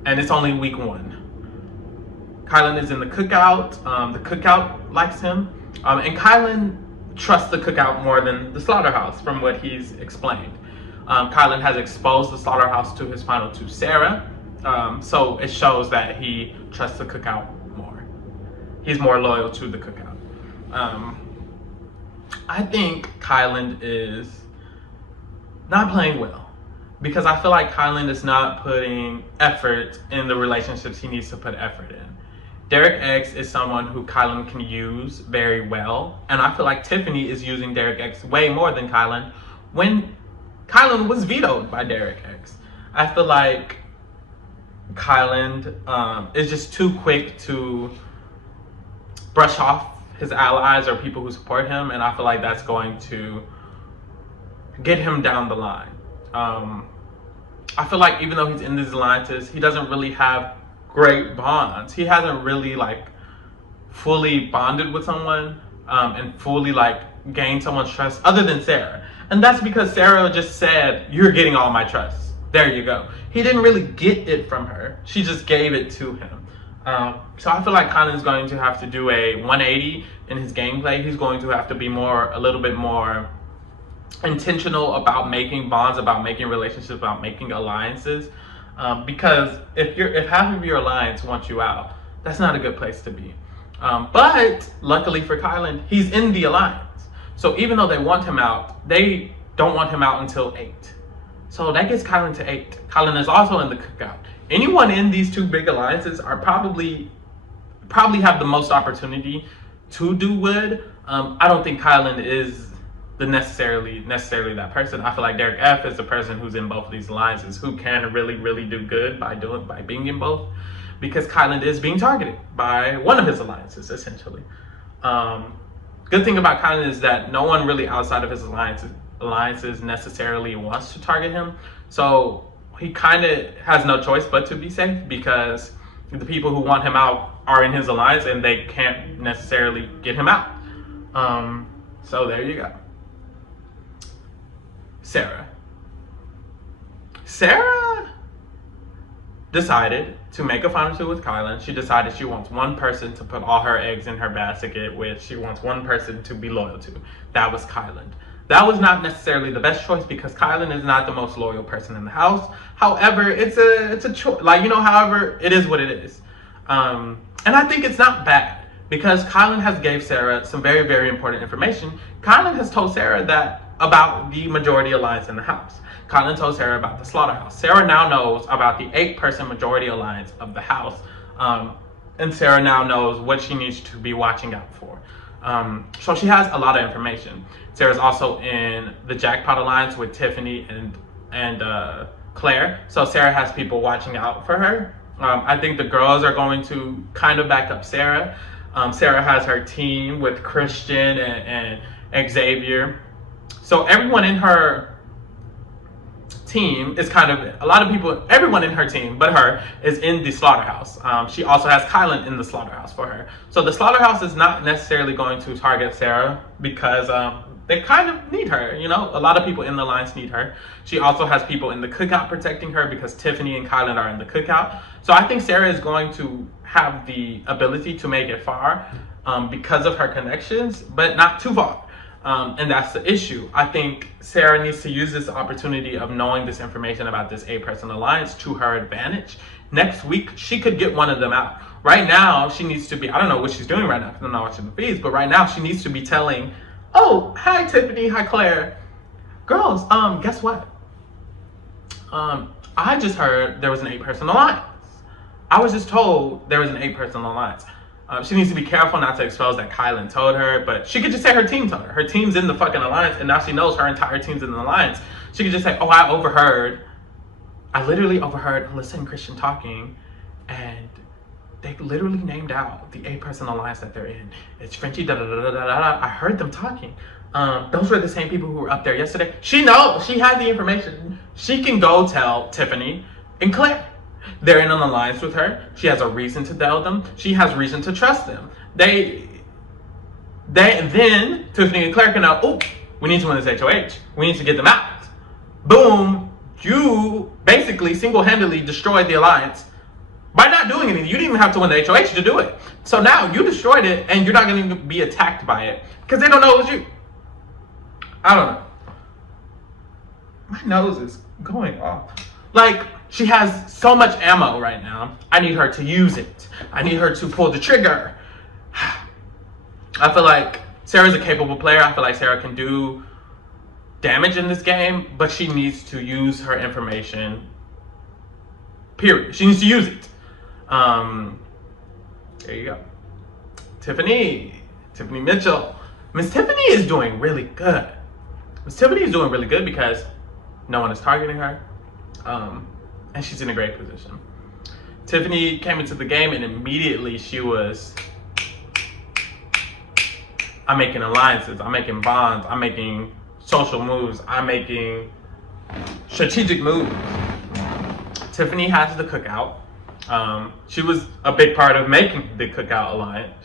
and it's only week 1. Kyland is in the cookout. The cookout likes him. And Kyland trusts the cookout more than the slaughterhouse, from what he's explained. Kyland has exposed the slaughterhouse to his final two, Sarah. So it shows that he trusts the cookout more. He's more loyal to the cookout. I think Kyland is not playing well, because I feel like Kyland is not putting effort in the relationships he needs to put effort in. Derek X is someone who Kyland can use very well, and I feel like Tiffany is using Derek X way more than Kyland when Kyland was vetoed by Derek X. I feel like Kyland is just too quick to brush off his allies or people who support him, and I feel like that's going to get him down the line. I feel like even though he's in these alliances, he doesn't really have great bonds. He hasn't really like fully bonded with someone and fully like gained someone's trust other than Sarah. And that's because Sarah just said, "You're getting all my trust. There you go." He didn't really get it from her. She just gave it to him. So I feel like Kyland's going to have to do a 180 in his gameplay. He's going to have to be a little bit more intentional about making bonds, about making relationships, about making alliances. Because if half of your alliance wants you out, that's not a good place to be. But luckily for Kyland, he's in the alliance. So even though they want him out, they don't want him out until 8. So that gets Kyland to 8. Kyland is also in the cookout. Anyone in these two big alliances are probably have the most opportunity to do good. I don't think Kyland is necessarily that person. I feel like Derek F is the person who's in both of these alliances who can really do good by being in both, because Kyland is being targeted by one of his alliances essentially. Good thing about Kyland is that no one really outside of his alliances necessarily wants to target him, so he kind of has no choice but to be safe, because the people who want him out are in his alliance and they can't necessarily get him out. So there you go. Sarah decided to make a final two with Kyland. She decided she wants one person to put all her eggs in her basket with. She wants one person to be loyal to. That was Kyland. That was not necessarily the best choice, because Kyland is not the most loyal person in the house. However, it's a choice. However, it is what it is. And I think it's not bad, because Kyland has gave Sarah some very important information. Kyland has told Sarah about the majority alliance in the house. Kyland told Sarah about the slaughterhouse. Sarah now knows about the 8-person majority alliance of the house. And Sarah now knows what she needs to be watching out for. So she has a lot of information. Sarah's also in the Jackpot Alliance with Tiffany and Claire. So Sarah has people watching out for her. I think the girls are going to kind of back up Sarah. Sarah has her team with Christian and Xavier. So everyone in her team is everyone in her team but her is in the slaughterhouse. She also has Kyland in the slaughterhouse for her. So the slaughterhouse is not necessarily going to target Sarah, because they kind of need her, you know? A lot of people in the alliance need her. She also has people in the cookout protecting her, because Tiffany and Kyland are in the cookout. So I think Sarah is going to have the ability to make it far because of her connections, but not too far. And that's the issue. I think Sarah needs to use this opportunity of knowing this information about this 8-person alliance to her advantage. Next week, she could get one of them out. Right now, she needs to be, I don't know what she's doing right now because I'm not watching the feeds, but right now she needs to be telling, "Oh, hi Tiffany, hi Claire. Girls, guess what? I just heard there was an 8-person alliance. I was just told there was an 8-person alliance." She needs to be careful not to expose that Kyland told her, but she could just say her team told her. Her team's in the fucking alliance, and now she knows her entire team's in the alliance. She could just say, "Oh, I literally overheard Alyssa and Christian talking, and they literally named out the 8-person alliance that they're in. It's Frenchie, da da da da da da. I heard them talking. Those were the same people who were up there yesterday." She knows, she had the information. She can go tell Tiffany and Claire. They're in an alliance with her. She has a reason to tell them. She has reason to trust them. Then Tiffany and Claire can know, "Oh, we need to win this HOH. We need to get them out." Boom. You basically single-handedly destroyed the alliance by not doing anything. You didn't even have to win the HOH to do it. So now you destroyed it, and you're not going to be attacked by it because they don't know it was you. I don't know. My nose is going off. Like, she has so much ammo right now. I need her to use it. I need her to pull the trigger. I feel like Sarah's a capable player. I feel like Sarah can do damage in this game, but she needs to use her information. Period. She needs to use it. There you go. Tiffany Mitchell. Miss Tiffany is doing really good. Miss Tiffany is doing really good because no one is targeting her. And she's in a great position. Tiffany came into the game and immediately she was, I'm making alliances, I'm making bonds, I'm making social moves, I'm making strategic moves. Tiffany has the cookout. She was a big part of making the cookout alliance.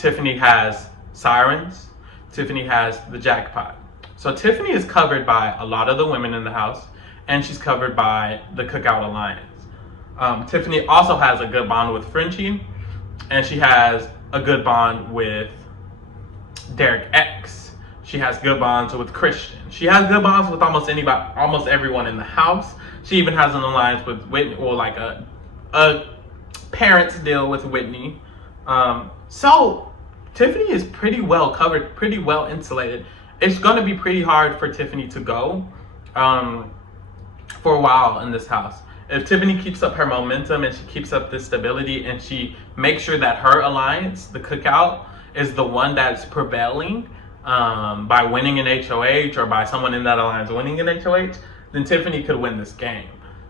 Tiffany has sirens. Tiffany has the jackpot. So Tiffany is covered by a lot of the women in the house, and she's covered by the cookout alliance. Tiffany also has a good bond with Frenchie, and she has a good bond with Derek X. She has good bonds with Christian. She has good bonds with almost anybody, almost everyone in the house. She even has an alliance with Whitney, or like a parents deal with Whitney. So Tiffany is pretty well covered, pretty well insulated. It's going to be pretty hard for Tiffany to go for a while in this house. If Tiffany keeps up her momentum and she keeps up this stability and she makes sure that her alliance, the cookout, is the one that's prevailing by winning an HOH or by someone in that alliance winning an HOH, then Tiffany could win this game.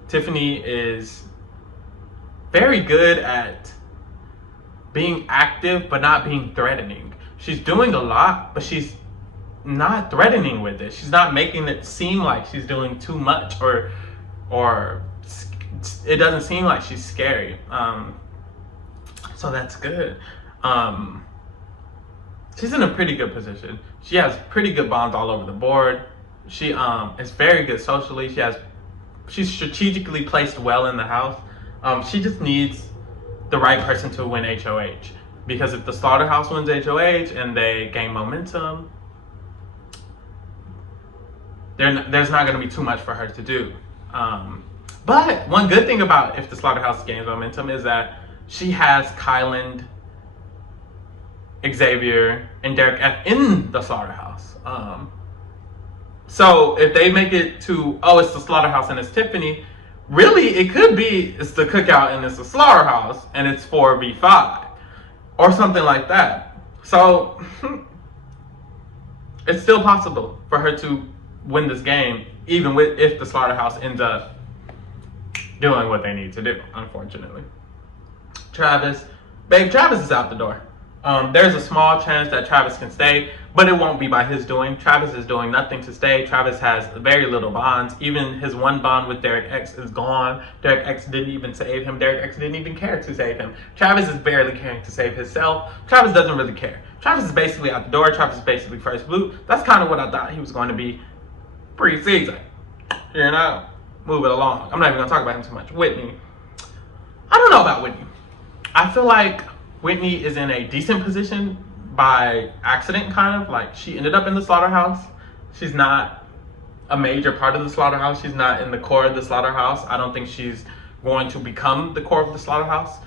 Tiffany is very good at being active but not being threatening. She's doing a lot, but she's not threatening with it. She's not making it seem like she's doing too much, or it doesn't seem like she's scary. So that's good. She's in a pretty good position. She has pretty good bonds all over the board. She is very good socially. She's strategically placed well in the house. She just needs the right person to win HOH. Because if the slaughterhouse wins HOH and they gain momentum, there's not going to be too much for her to do. But one good thing about if the slaughterhouse gains momentum is that she has Kyland, Xavier, and Derek F in the slaughterhouse. So if they make it to, oh, it's the slaughterhouse and it's Tiffany, really it could be it's the cookout and it's the slaughterhouse and it's 4v5 or something like that. So it's still possible for her to win this game, even if the slaughterhouse ends up doing what they need to do, unfortunately. Travis is out the door. There's a small chance that Travis can stay, but it won't be by his doing. Travis is doing nothing to stay. Travis has very little bonds. Even his one bond with Derek X is gone. Derek X didn't even save him. Derek X didn't even care to save him. Travis is barely caring to save himself. Travis doesn't really care. Travis is basically out the door. Travis is basically first blue. That's kind of what I thought he was going to be pre-season. You know? Move it along. I'm not even going to talk about him too much. Whitney. I don't know about Whitney. I feel like Whitney is in a decent position by accident, kind of. Like, she ended up in the slaughterhouse. She's not a major part of the slaughterhouse. She's not in the core of the slaughterhouse. I don't think she's going to become the core of the slaughterhouse.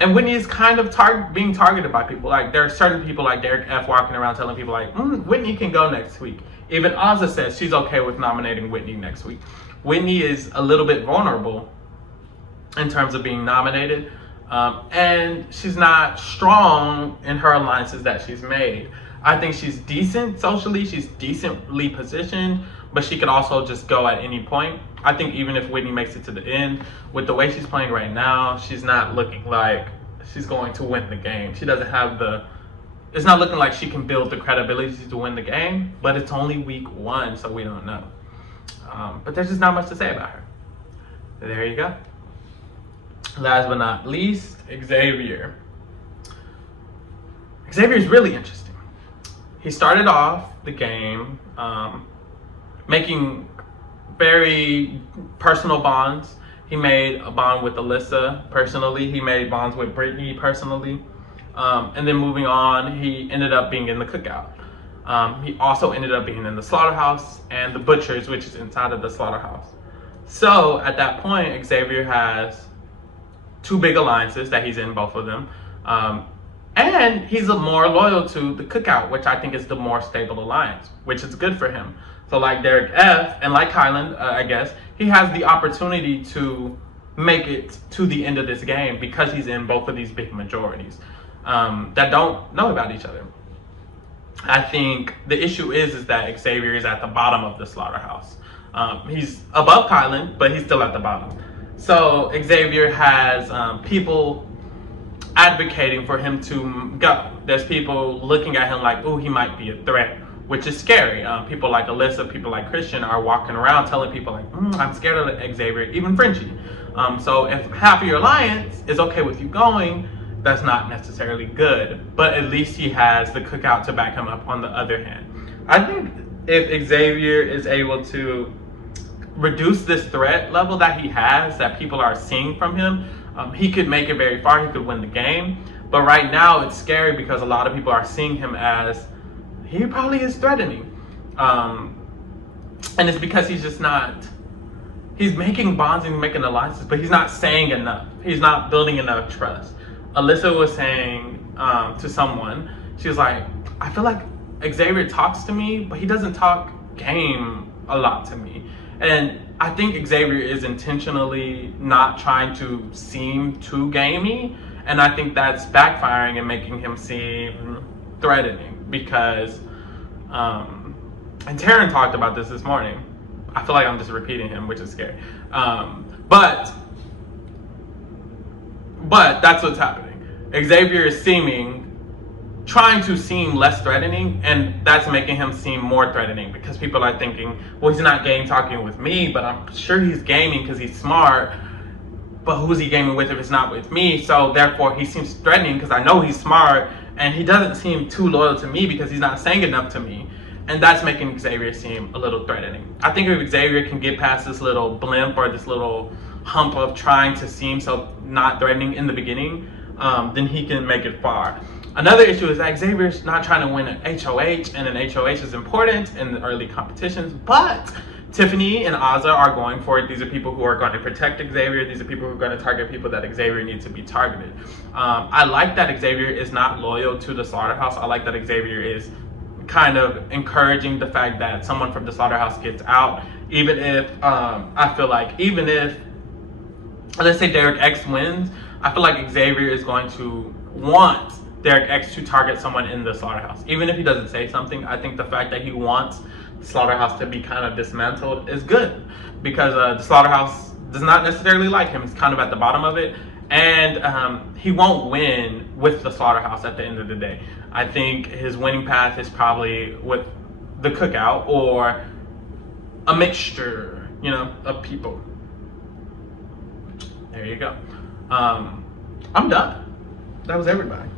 And Whitney is kind of being targeted by people. Like, there are certain people like Derek F walking around telling people like, Whitney can go next week. Even Ozza says she's okay with nominating Whitney next week. Whitney is a little bit vulnerable in terms of being nominated. And she's not strong in her alliances that she's made. I think she's decent socially, she's decently positioned, but she could also just go at any point. I think even if Whitney makes it to the end, with the way she's playing right now, she's not looking like she's going to win the game. She doesn't have it's not looking like she can build the credibility to win the game, but it's only week 1, so we don't know. But there's just not much to say about her. So there you go. Last but not least, Xavier. Xavier's really interesting. He started off the game making very personal bonds. He made a bond with Alyssa personally. He made bonds with Brittany personally. And then moving on, he ended up being in the cookout. He also ended up being in the slaughterhouse and the butchers, which is inside of the slaughterhouse. So at that point, Xavier has two big alliances that he's in, both of them. And he's more loyal to the cookout, which I think is the more stable alliance, which is good for him. So like Derek F. and like Kylan, I guess, he has the opportunity to make it to the end of this game because he's in both of these big majorities that don't know about each other. I think the issue is that Xavier is at the bottom of the slaughterhouse. He's above Kylan, but he's still at the bottom. So Xavier has people advocating for him to go. There's people looking at him like, oh, he might be a threat, which is scary. People like Alyssa, people like Christian are walking around telling people like, I'm scared of Xavier, even Frenchie. So if half of your alliance is okay with you going, that's not necessarily good. But at least he has the cookout to back him up on the other hand. I think if Xavier is able to reduce this threat level that he has, that people are seeing from him, he could make it very far. He could win the game. But right now it's scary because a lot of people are seeing him as he probably is threatening. And it's because he's just not, he's making bonds and making alliances, but he's not saying enough. He's not building enough trust. Alyssa was saying to someone, she was like, I feel like Xavier talks to me, but he doesn't talk game a lot to me. And I think Xavier is intentionally not trying to seem too gamey, and I think that's backfiring and making him seem threatening because, and Taryn talked about this morning. I feel like I'm just repeating him, which is scary. But that's what's happening. Xavier is trying to seem less threatening, and that's making him seem more threatening because people are thinking, well, he's not game talking with me, but I'm sure he's gaming because he's smart, but who's he gaming with if it's not with me? So therefore he seems threatening because I know he's smart, and he doesn't seem too loyal to me because he's not saying enough to me, and that's making Xavier seem a little threatening. I think if Xavier can get past this little blimp or this little hump of trying to seem so not threatening in the beginning, then he can make it far. Another issue is that Xavier's not trying to win an HOH, and an HOH is important in the early competitions, but Tiffany and Azza are going for it. These are people who are going to protect Xavier. These are people who are going to target people that Xavier needs to be targeted. I like that Xavier is not loyal to the slaughterhouse. I like that Xavier is kind of encouraging the fact that someone from the slaughterhouse gets out, even if I feel like, even if, let's say Derek X wins, I feel like Xavier is going to want Derek X to target someone in the slaughterhouse. Even if he doesn't say something, I think the fact that he wants the slaughterhouse to be kind of dismantled is good, because the slaughterhouse does not necessarily like him. He's kind of at the bottom of it, and he won't win with the slaughterhouse at the end of the day. I think his winning path is probably with the cookout or a mixture, of people. There you go. I'm done. That was everybody.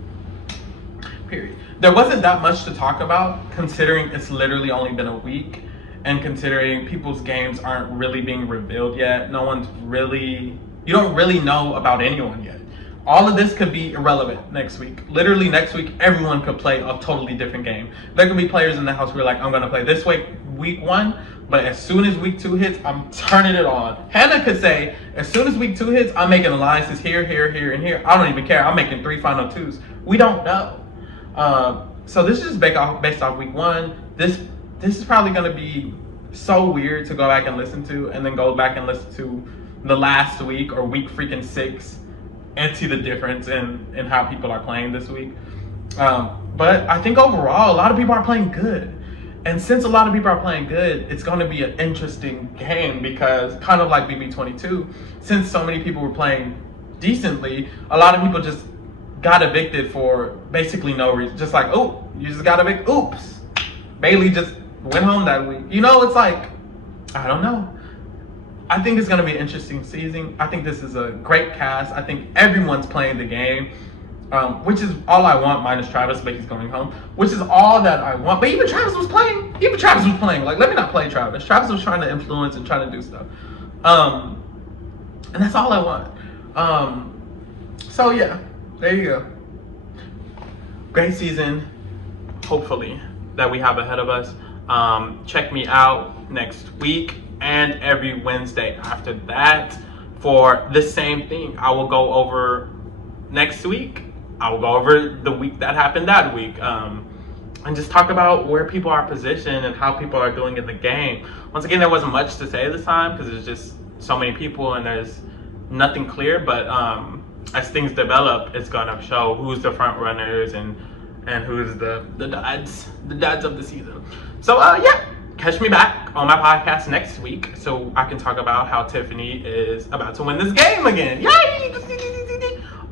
Period. There wasn't that much to talk about, considering it's literally only been a week, and considering people's games aren't really being revealed yet. You don't really know about anyone yet. All of this could be irrelevant next week. Literally next week, everyone could play a totally different game. There could be players in the house who are like, I'm gonna play this week 1, but as soon as week 2 hits, I'm turning it on. Hannah could say, as soon as week 2 hits, I'm making alliances here, here, here, and here. I don't even care. I'm making 3 final 2s. We don't know. So this is just based off week 1. This is probably going to be so weird to go back and listen to, and then go back and listen to the last week or week freaking 6 and see the difference in how people are playing this week. But I think overall, a lot of people are playing good. And since a lot of people are playing good, it's going to be an interesting game, because kind of like BB22, since so many people were playing decently, a lot of people just got evicted for basically no reason. Just like, oh, you just got evicted. Oops. Bailey just went home that week. It's like, I don't know. I think it's going to be an interesting season. I think this is a great cast. I think everyone's playing the game, which is all I want, minus Travis, but he's going home, which is all that I want. But even Travis was playing. Like, let me not play Travis. Travis was trying to influence and trying to do stuff. And that's all I want. So yeah. There you go. Great season, hopefully. that we have ahead of us. Check me out next week and every Wednesday after that for the same thing. I will go over next week. I will go over the week that happened that week. And just talk about where people are positioned and how people are doing in the game. Once again, there wasn't much to say this time because there's just so many people and there's nothing clear. But as things develop, it's gonna show who's the front runners and who's the dads of the season. So yeah, catch me back on my podcast next week so I can talk about how Tiffany is about to win this game again. Yay!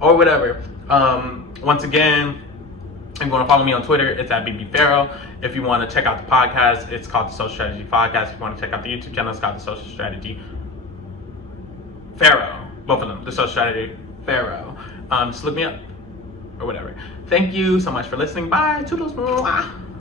Or whatever. Once again, if you want to follow me on Twitter, it's at BBFarrow. If you want to check out the podcast, it's called the Social Strategy Podcast. If you want to check out the YouTube channel, it's called the Social Strategy Pharaoh. Both of them, the Social Strategy Pharaoh. Just look me up or whatever. Thank you so much for listening. Bye. Toodles. Mwah.